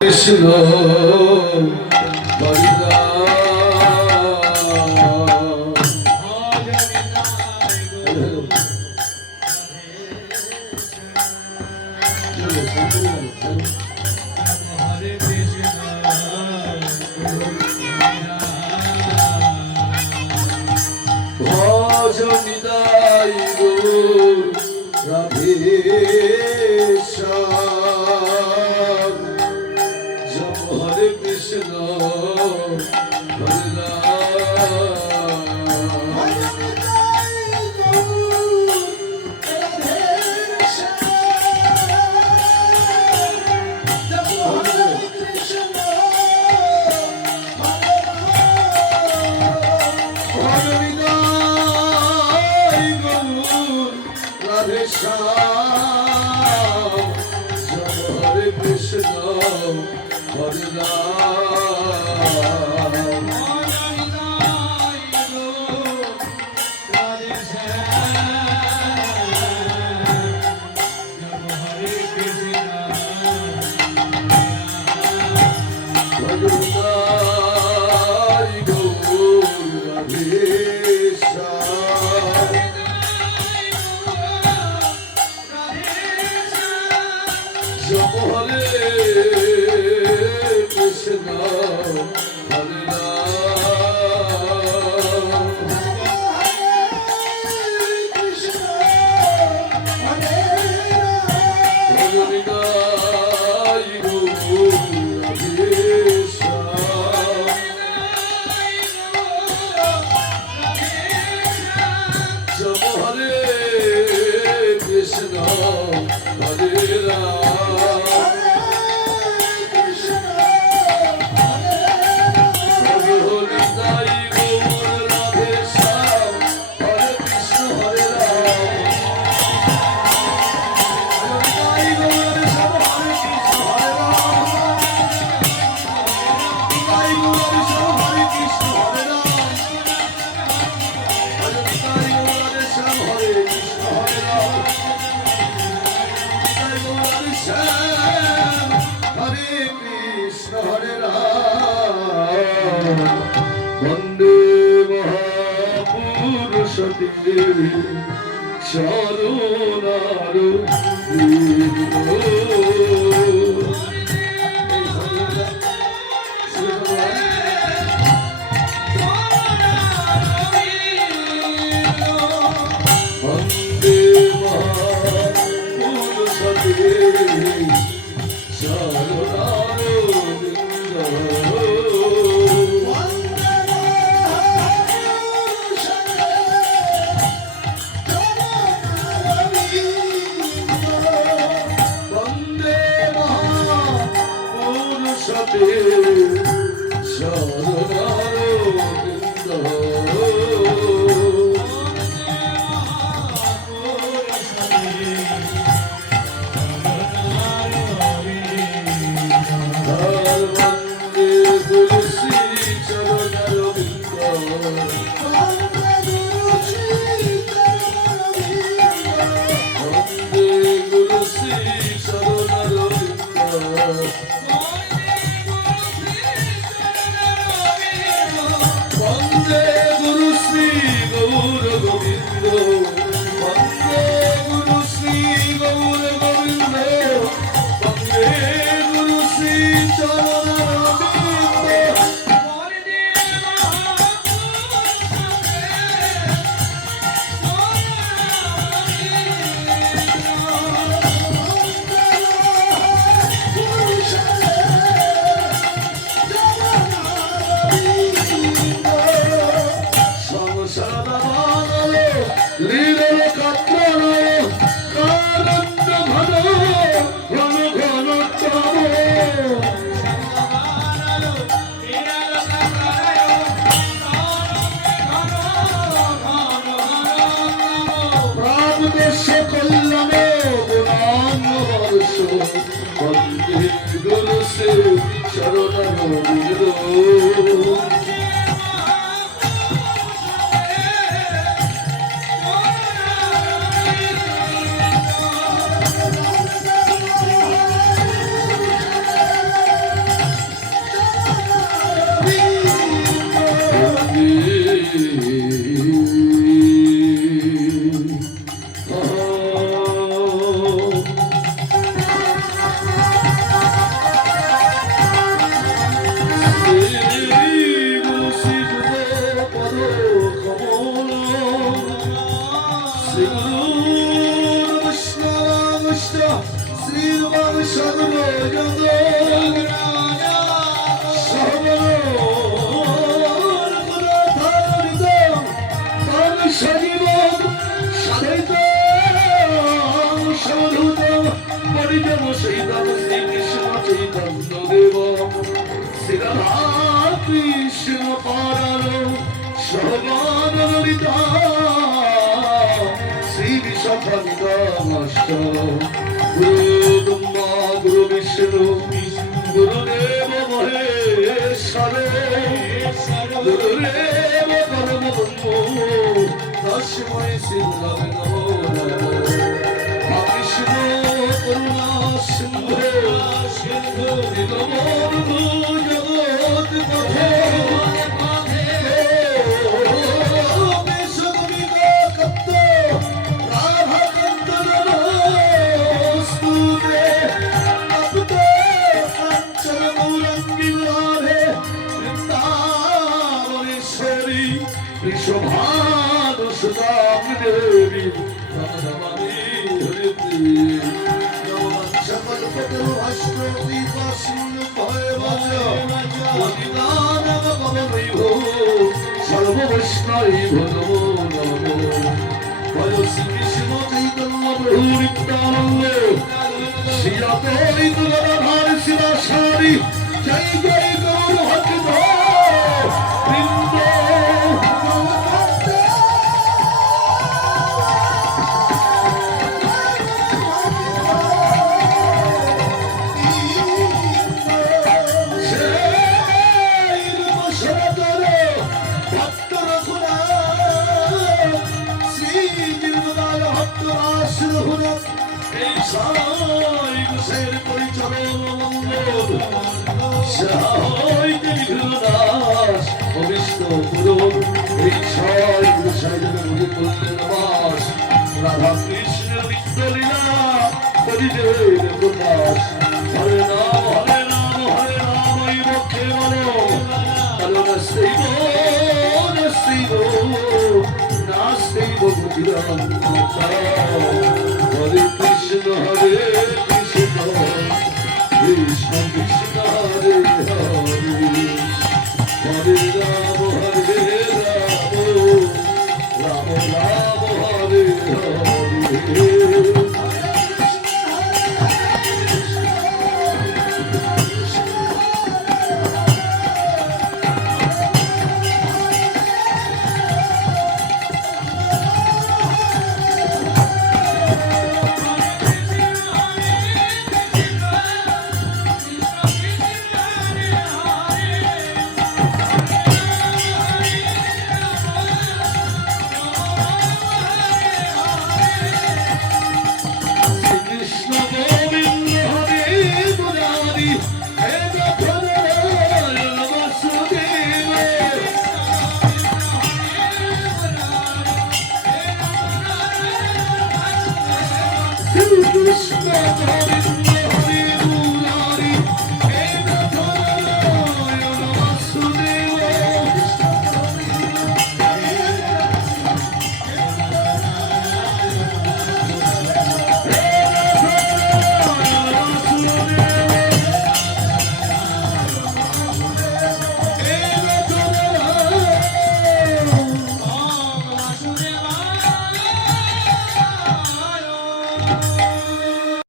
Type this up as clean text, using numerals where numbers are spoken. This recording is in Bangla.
কৃষ্ণ ভজনিদাই রাধে হরে কৃষ্ণ হরে রাধে শ্যাম হরে কৃষ্ণ হরে কৃষ্ণ হরে কৃষ্ণ হরে বন্দে মহাপুরুষতে শরণার বন্দে মহাপুরুষতে শরণার বন্দে গুরু শ্রী গৌর গোবিন্দ বন্দে গুরু শ্রী গৌর গোবিন্দ বন্দে গুরু শ্রী চরণারবিন্দ লীলে কাত্র কারণ্য ঘন ঘন ঘন তব প্রাবদেশ কল্যাণ গুণাম হর্ষ বন্দে গুরু সে শরণারবিন্দ বসুদেব শ্রী রাধা কৃষ্ণ পারালো সর্বান ললিতা শ্রী বিশাখান্তা গুরু ব্রহ্মা গুরু বিষ্ণু গুরুদেব মহেশ্বর গুরুদেব পরম ব্রহ্ম তস্মৈ শ্রী গুরবে নমো কৃষ্ণ করুণা সিন্ধু দীনবন্ধু জগৎ পথে Vishwabhanusutam Devi Pranamami Hariti Namanshakalpatu Ashtrati Pasindu Bhayavaja Vadidanam Pavamaivo Sarva Vaishnaivo Namo Namo Vayo Sri Krishna Chaitanya Prabhu Nityananda Shri Advaita Gadadhar Sivasari Jai Jai Gaur Bhakta Vrinda Radha Krishna নিত্যলীলা Haridev প্রকাশ হরে নাম হরে নাম হরে নাম এই মুখে বলো হরে নাস্তেইব নাস্তেইব নাস্তেইব গতিরাম হরে কৃষ্ণ কৃষ্ণ কৃষ্ণ কৃষ্ণ হরে হরে হরে রাম রাম রাম হরে হরে Krishna